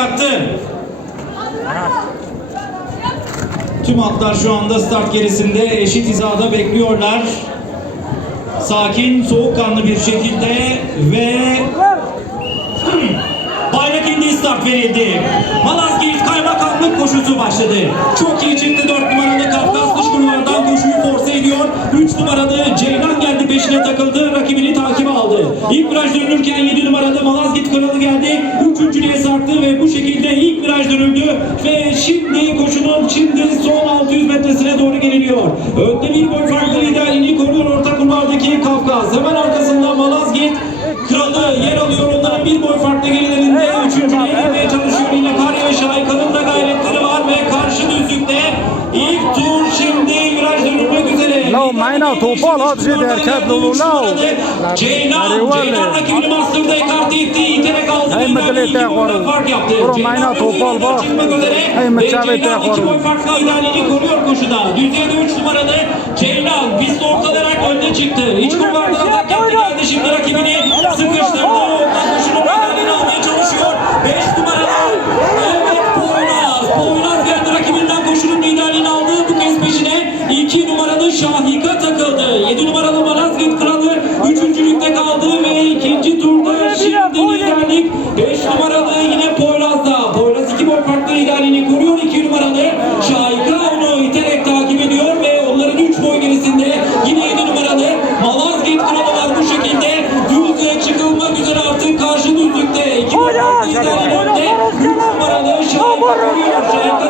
çıkarttı. Tüm atlar şu anda start gerisinde eşit hizada bekliyorlar. Sakin, soğukkanlı bir şekilde ve bayrak indi start verildi. Malazgirt kaymakamlık koşusu başladı. Çok iyi çıktı 4 numaralı Kafkas dış kulvardan koşuyu force ediyor. 3 numaralı Ceylan geldi peşine takıldı. Rakibini takibe aldı. İlk viraj dönülürken 7 numaralı Kralı geldi. Üçüncülüğe sarktı ve bu şekilde ilk viraj dönüldü. Ve şimdi koşunun şimdi son 600 metresine doğru geliniyor. Önde bir boy farklı liderliğini koruyor orta kulvardaki Kafkas. Hemen arkasında Malazgirt kralı yer alıyor. Onların bir boy farklı gerilerinde. Üçüncüye girmeye çalışıyor. Yine Karya Şahika'nın da gayretleri var ve karşı düzlükte ilk tur şimdi viraj dönülmek üzere. Topal at şey derken dolu lao. Ceylan, Nariwale. Ceylan rakibini Master'da yaptı. Bro, Ceylan mayna topal bak. çıkmak üzere. Hey, Ve mekele Ceylan tek iki var. boy farkla ilerliğini koruyor koşuda. Düzeyde 3 numaralı Ceylan pist ortalayarak önde çıktı. İç kulvardan atak yaptı geldi. Şimdi rakibini sıkıştırdı. Ondan koşunun liderliğini almaya çalışıyor. 5 numaralı Evet Poyraz. Poyraz geldi rakibinden koşunun liderliğini aldı. Bu kez peşine 2 numaralı Şahika numaralı yine Poyraz'da. Poyraz 2 boy farklı liderliğini koruyor. 2 numaralı Şahika onu iterek takip ediyor ve onların 3 boy gerisinde yine 7 numaralı Malazgirt Kralı var bu şekilde. Düzlüğe çıkılmak üzere artık karşı düzlükte. 2 boy farklı liderliğinin önünde 3 numaralı Şahika koruyor. Yanında